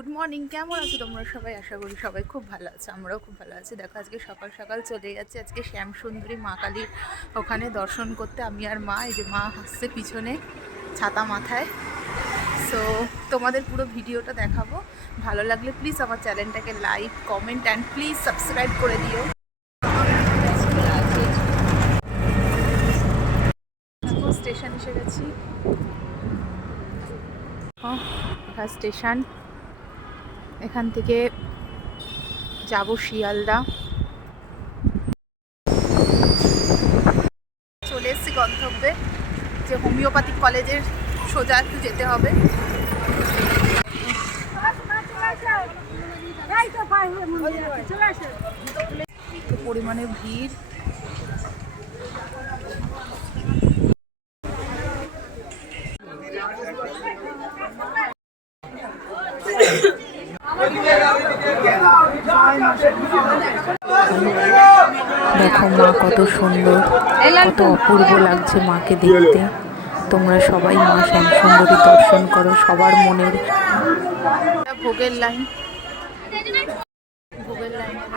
Good morning কেমন আছো তোমরা সবাই? আশা করি সবাই খুব ভালো আছে, আমরাও খুব ভালো আছি। দেখো, আজকে সকাল সকাল চলে যাচ্ছে। আজকে শ্যাম সুন্দরী মা কালীর ওখানে দর্শন করতে। আমি আর মা, এই যে মা হাসছে পিছনে ছাতা মাথায়। সো তোমাদের পুরো ভিডিওটা দেখাবো। ভালো লাগলে প্লিজ আমার চ্যানেলটাকে like comment and please subscribe করে দিও। স্টেশন এসে গেছি। স্টেশন এখান থেকে যাব শিয়ালদা। চলে এসেছি গন্তব্যে, যে হোমিওপ্যাথিক কলেজের সোজা একটু যেতে হবে। পরিমাণে ভিড়। দেখো মা কত সুন্দর, কত অপূর্ব লাগছে মাকে দেখতে তোমরা সবাই মা শ্যাম সুন্দরী দর্শন করো, সবার মনের ভোগের লাইন ভোগের লাইনে।